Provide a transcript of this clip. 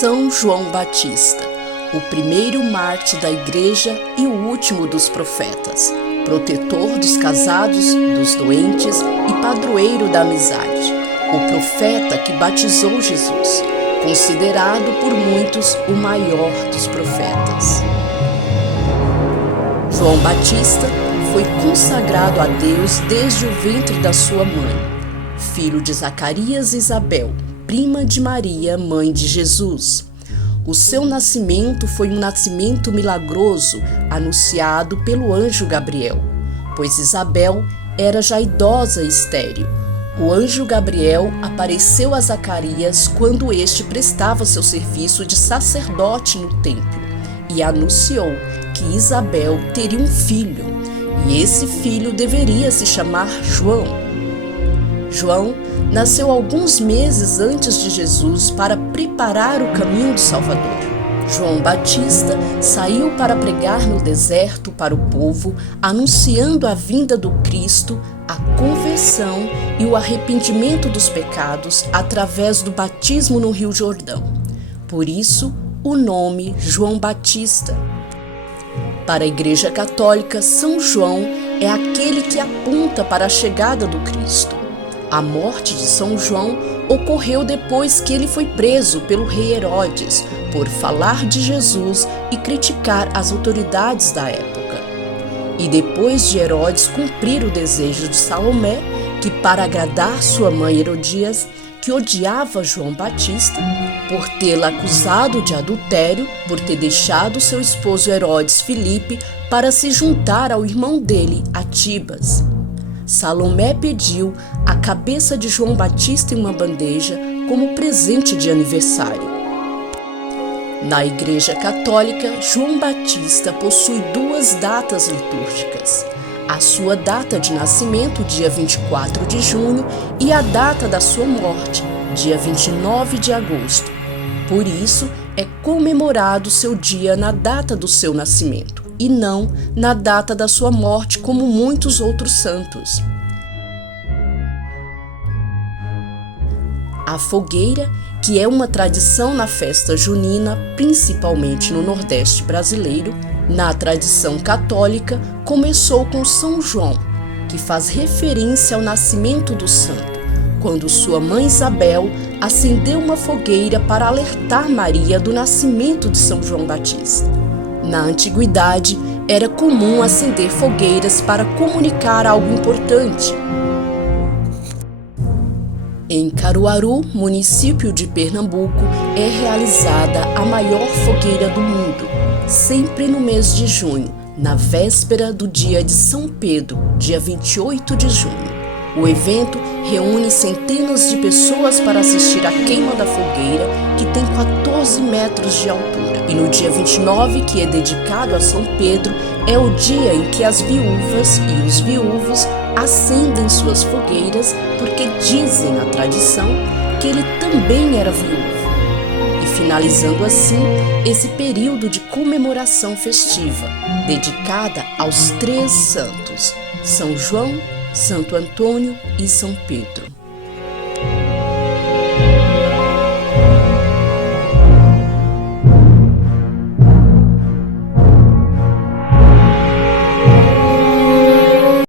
São João Batista, o primeiro mártir da Igreja e o último dos profetas, protetor dos casados, dos doentes e padroeiro da amizade, o profeta que batizou Jesus, considerado por muitos o maior dos profetas. João Batista foi consagrado a Deus desde o ventre da sua mãe, filho de Zacarias e Isabel, prima de Maria, mãe de Jesus. O seu nascimento foi um nascimento milagroso anunciado pelo anjo Gabriel, pois Isabel era já idosa e estéril. O anjo Gabriel apareceu a Zacarias quando este prestava seu serviço de sacerdote no templo e anunciou que Isabel teria um filho, e esse filho deveria se chamar João. João nasceu alguns meses antes de Jesus para preparar o caminho do Salvador. João Batista saiu para pregar no deserto para o povo, anunciando a vinda do Cristo, a conversão e o arrependimento dos pecados através do batismo no Rio Jordão. Por isso, o nome João Batista. Para a Igreja Católica, São João é aquele que aponta para a chegada do Cristo. A morte de São João ocorreu depois que ele foi preso pelo rei Herodes por falar de Jesus e criticar as autoridades da época. E depois de Herodes cumprir o desejo de Salomé, que para agradar sua mãe Herodias, que odiava João Batista, por tê-la acusado de adultério, por ter deixado seu esposo Herodes Filipe para se juntar ao irmão dele, Atibas. Salomé pediu a cabeça de João Batista em uma bandeja como presente de aniversário. Na Igreja Católica, João Batista possui duas datas litúrgicas: a sua data de nascimento, dia 24 de junho, e a data da sua morte, dia 29 de agosto. Por isso, é comemorado seu dia na data do seu nascimento, e não na data da sua morte, como muitos outros santos. A fogueira, que é uma tradição na festa junina, principalmente no Nordeste brasileiro, na tradição católica, começou com São João, que faz referência ao nascimento do santo, quando sua mãe Isabel acendeu uma fogueira para alertar Maria do nascimento de São João Batista. Na antiguidade, era comum acender fogueiras para comunicar algo importante. Em Caruaru, município de Pernambuco, é realizada a maior fogueira do mundo, sempre no mês de junho, na véspera do dia de São Pedro, dia 28 de junho. O evento reúne centenas de pessoas para assistir à queima da fogueira, que tem 14 metros de altura. E no dia 29, que é dedicado a São Pedro, é o dia em que as viúvas e os viúvos acendem suas fogueiras, porque dizem a tradição que ele também era viúvo. E finalizando assim esse período de comemoração festiva, dedicada aos três santos: São João, Santo Antônio e São Pedro.